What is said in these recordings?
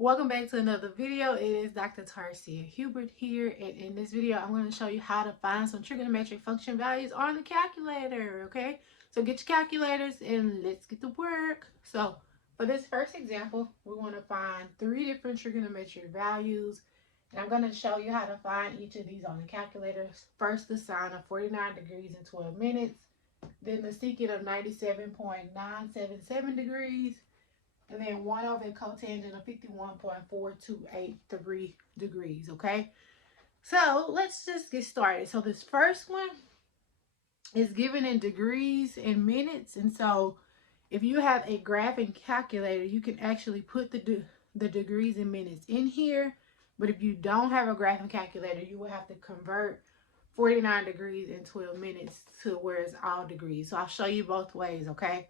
Welcome back to another video. It is Dr. Tarcia Hubert here, and in this video I'm going to show you how to find some trigonometric function values on the calculator. Okay, so get your calculators and let's get to work. So for this first example, we want to find 3 different trigonometric values, and I'm going to show you how to find each of these on the calculator. First, the sine of 49 degrees in 12 minutes, then the secant of 97.977 degrees, and then 1 over the cotangent of 51.4283 degrees, okay? So let's just get started. So this first one is given in degrees and minutes, and so if you have a graphing calculator, you can actually put the degrees and minutes in here. But if you don't have a graphing calculator, you will have to convert 49 degrees in 12 minutes to where it's all degrees. So I'll show you both ways, okay?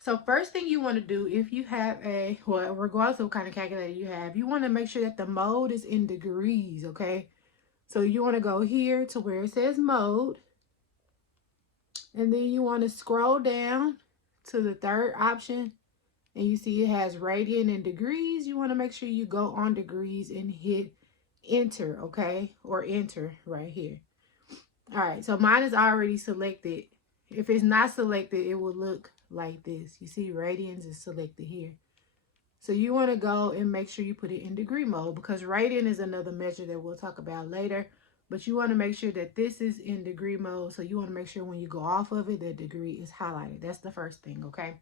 So first thing you want to do, if you have well, regardless of what kind of calculator you want to make sure that the mode is in degrees, okay? So you want to go here to where it says mode, and then you want to scroll down to the third option, and you see it has radian and degrees. You want to make sure you go on degrees and hit enter, okay? Or enter right here. All right, so mine is already selected. If it's not selected, it will look like this. You see radians is selected here. So you want to go and make sure you put it in degree mode, because radian is another measure that we'll talk about later. But you want to make sure that this is in degree mode. So you want to make sure when you go off of it, the degree is highlighted. That's the first thing, okay?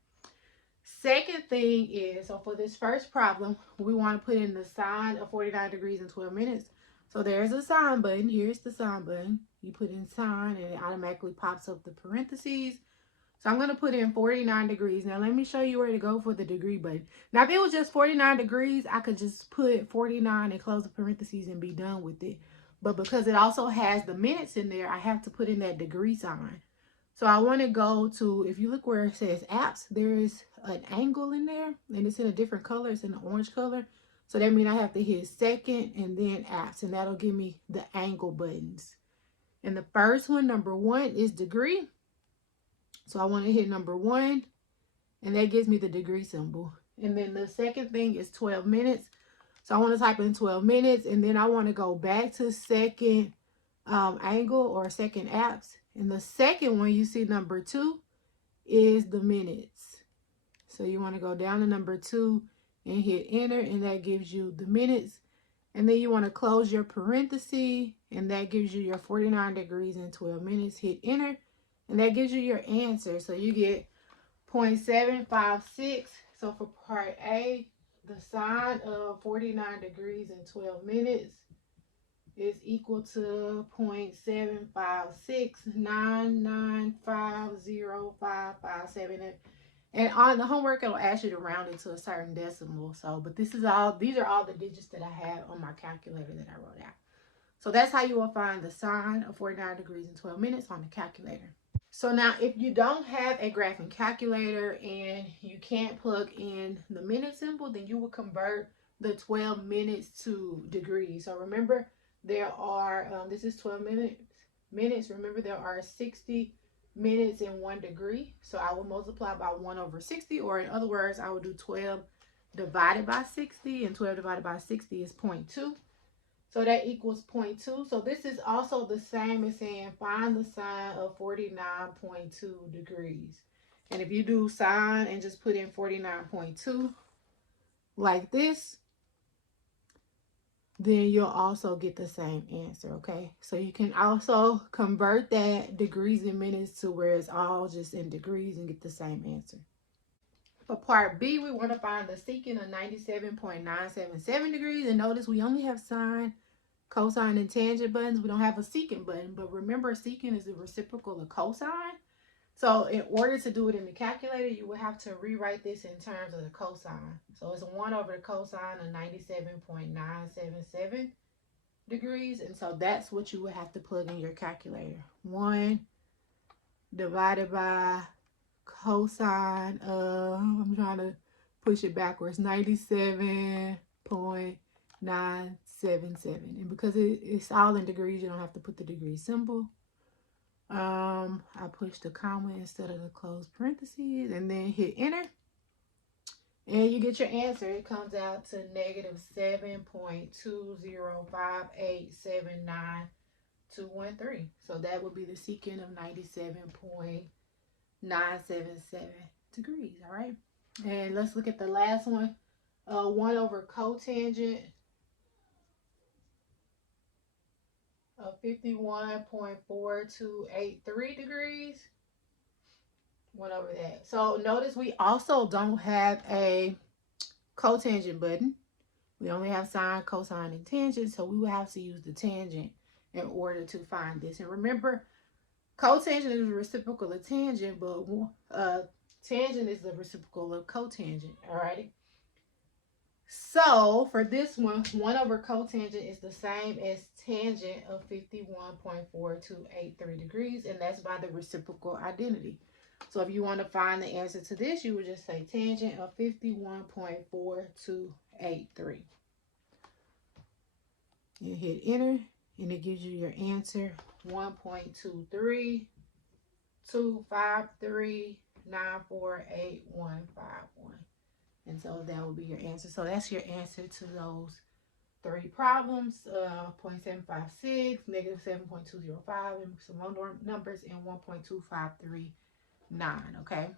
Second thing is, so for this first problem, we want to put in the sine of 49 degrees in 12 minutes. So there's a sine button. Here's the sine button. You put in sine and it automatically pops up the parentheses. So I'm going to put in 49 degrees. Now let me show you where to go for the degree button. Now if it was just 49 degrees, I could just put 49 and close the parentheses and be done with it. But because it also has the minutes in there, I have to put in that degree sign. So I want to go to, if you look where it says apps, there is an angle in there, and it's in a different color. It's in the orange color. So that means I have to hit second and then apps, and that'll give me the angle buttons. And the first one, number 1, is degree. So I want to hit number 1, and that gives me the degree symbol. And then the second thing is 12 minutes. So I want to type in 12 minutes, and then I want to go back to second angle or second apps. And the second one, you see number 2 is the minutes. So you want to go down to number 2 and hit enter, and that gives you the minutes. And then you want to close your parenthesis, and that gives you your 49 degrees in 12 minutes. Hit enter, and that gives you your answer. So you get 0.756. So for part A, the sine of 49 degrees in 12 minutes is equal to 0.75699505557. And on the homework, it'll ask you to round it to a certain decimal. So, but these are all the digits that I had on my calculator that I wrote out. So that's how you will find the sine of 49 degrees in 12 minutes on the calculator. So now if you don't have a graphing calculator and you can't plug in the minute symbol, then you will convert the 12 minutes to degrees. So remember, there are, this is 12 minutes. Remember, there are 60 minutes in 1 degree. So I will multiply by 1 over 60, or in other words, I will do 12 divided by 60, and 12 divided by 60 is 0.2. So that equals 0.2. So this is also the same as saying find the sine of 49.2 degrees. And if you do sine and just put in 49.2 like this, then you'll also get the same answer, okay? So you can also convert that degrees and minutes to where it's all just in degrees and get the same answer. For part B, we want to find the secant of 97.977 degrees. And notice we only have sine, cosine, and tangent buttons. We don't have a secant button. But remember, secant is the reciprocal of cosine. So in order to do it in the calculator, you will have to rewrite this in terms of the cosine. So it's 1 over the cosine of 97.977 degrees. And so that's what you would have to plug in your calculator. 1 divided by cosine of, I'm trying to push it backwards, 97.977. And because it's all in degrees, you don't have to put the degree symbol. I pushed the comma instead of the closed parentheses, and then hit enter. And you get your answer. It comes out to negative 7.205879213. So that would be the secant of 97.977 degrees. All right. And let's look at the last one. 1 over cotangent of 51.4283 degrees. 1 over that. So notice we also don't have a cotangent button. We only have sine, cosine, and tangent. So we will have to use the tangent in order to find this. And remember, cotangent is the reciprocal of tangent, but tangent is the reciprocal of cotangent. Alrighty. So for this one, 1 over cotangent is the same as tangent of 51.4283 degrees, and that's by the reciprocal identity. So if you want to find the answer to this, you would just say tangent of 51.4283. You hit enter, and it gives you your answer, 1.23253948151. And so that will be your answer. So that's your answer to those 3 problems. 0.756, negative 7.205, and some more numbers, and 1.2539. Okay.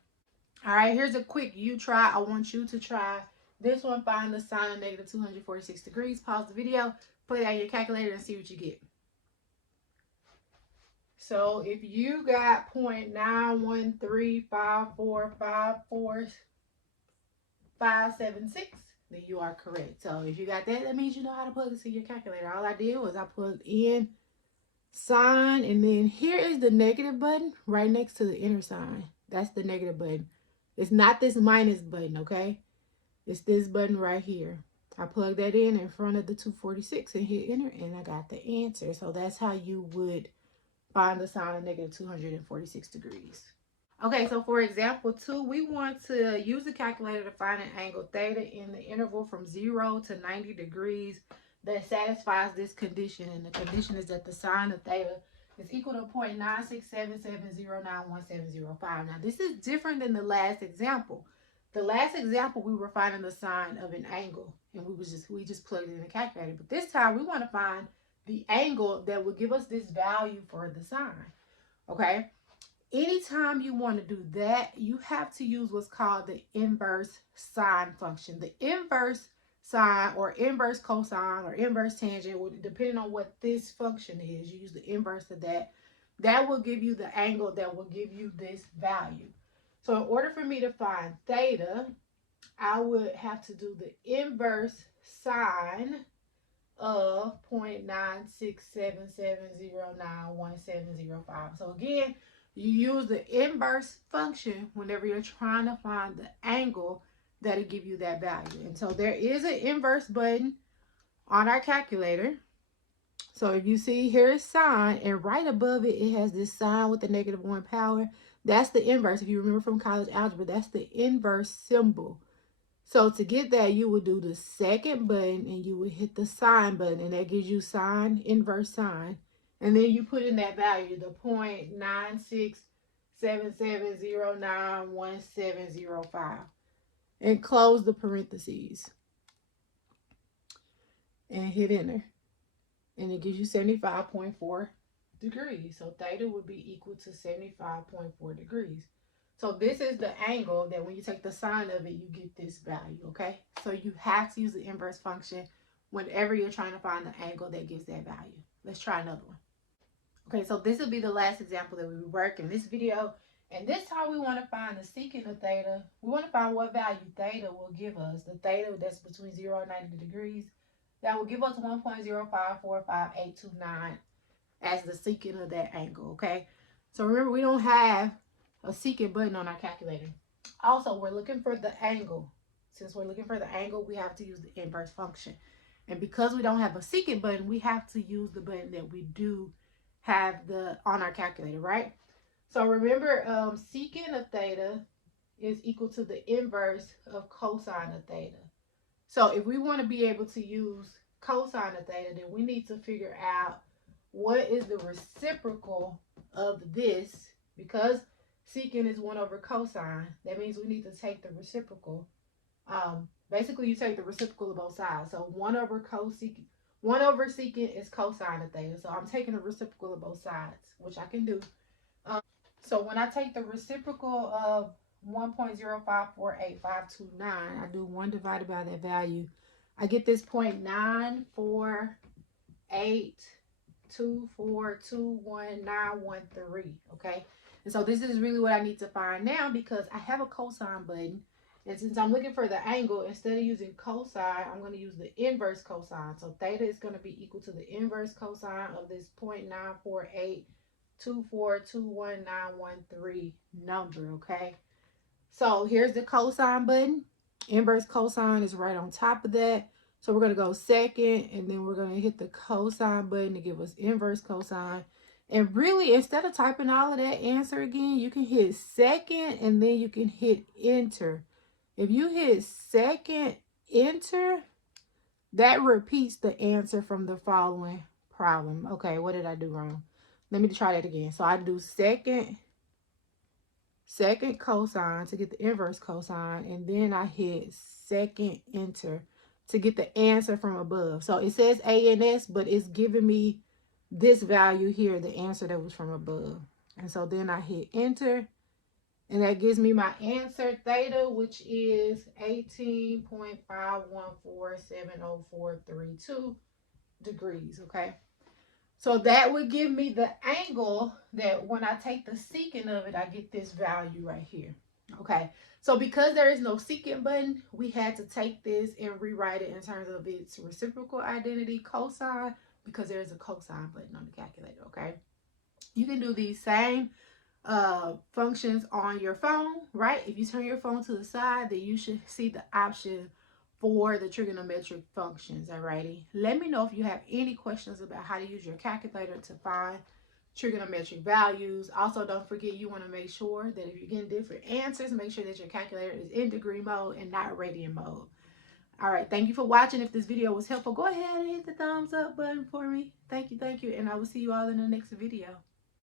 All right. Here's a quick you try. I want you to try this one. Find the sine of negative 246 degrees. Pause the video. Put it out your calculator and see what you get. So if you got 0.9135454 576, then you are correct. So if you got that, that means you know how to plug it to your calculator. All I did was I plugged in sine, and then here is the negative button right next to the inner sign. That's the negative button. It's not this minus button, okay? It's this button right here. I plugged that in front of the 246 and hit enter, and I got the answer. So that's how you would find the sine of negative 246 degrees. Okay, so for example 2, we want to use the calculator to find an angle theta in the interval from 0 to 90 degrees that satisfies this condition. And the condition is that the sine of theta is equal to 0.96770911705. Now, this is different than the last example. The last example, we were finding the sine of an angle, and we just plugged it in the calculator. But this time, we want to find the angle that will give us this value for the sine. Okay? Anytime you want to do that, you have to use what's called the inverse sine function. The inverse sine or inverse cosine or inverse tangent, depending on what this function is, you use the inverse of that. That will give you the angle that will give you this value. So in order for me to find theta, I would have to do the inverse sine of 0.96770911705. So again, you use the inverse function whenever you're trying to find the angle that'll give you that value. And so there is an inverse button on our calculator. So if you see here is sine, and right above it, it has this sign with the -1 power. That's the inverse. If you remember from college algebra, that's the inverse symbol. So to get that, you would do the second button, and you would hit the sine button, and that gives you sine, inverse sine. And then you put in that value, the 0.96770911705, and close the parentheses and hit enter. And it gives you 75.4 degrees. So theta would be equal to 75.4 degrees. So this is the angle that when you take the sine of it, you get this value, okay? So you have to use the inverse function whenever you're trying to find the angle that gives that value. Let's try another one. Okay, so this will be the last example that we work in this video. And this time we want to find the secant of theta. We want to find what value theta will give us. The theta that's between 0 and 90 degrees. That will give us 1.0545829 as the secant of that angle, okay? So remember, we don't have a secant button on our calculator. Also, we're looking for the angle. Since we're looking for the angle, we have to use the inverse function. And because we don't have a secant button, we have to use the button that we do have on our calculator, right? So remember, secant of theta is equal to the inverse of cosine of theta. So if we want to be able to use cosine of theta, then we need to figure out what is the reciprocal of this. Because secant is 1 over cosine, that means we need to take the reciprocal Basically, you take the reciprocal of both sides. So 1 over cosecant, 1 over secant is cosine of theta. So I'm taking the reciprocal of both sides, which I can do. So when I take the reciprocal of 1.0548529, I do 1 divided by that value. I get this 0.94824219113. Okay. And so this is really what I need to find now because I have a cosine button. And since I'm looking for the angle, instead of using cosine, I'm going to use the inverse cosine. So theta is going to be equal to the inverse cosine of this 0.94824219113 number, okay? So here's the cosine button. Inverse cosine is right on top of that. So we're going to go second, and then we're going to hit the cosine button to give us inverse cosine. And really, instead of typing all of that answer again, you can hit second, and then you can hit enter. If you hit second, enter, that repeats the answer from the following problem. Okay, what did I do wrong? Let me try that again. So I do second cosine to get the inverse cosine, and then I hit second enter to get the answer from above. So it says A and S, but it's giving me this value here, the answer that was from above. And so then I hit enter, and that gives me my answer, theta, which is 18.5147042 degrees, okay? So that would give me the angle that when I take the secant of it, I get this value right here. Okay, so because there is no secant button, we had to take this and rewrite it in terms of its reciprocal identity, cosine, because there's a cosine button on the calculator, okay? You can do these same functions on your phone, right? If you turn your phone to the side, then you should see the option for the trigonometric functions. Alrighty, let me know if you have any questions about how to use your calculator to find trigonometric values. Also, don't forget, you want to make sure that if you're getting different answers, make sure that your calculator is in degree mode and not radian mode. All right, thank you for watching. If this video was helpful, go ahead and hit the thumbs up button for me. Thank you, and I will see you all in the next video.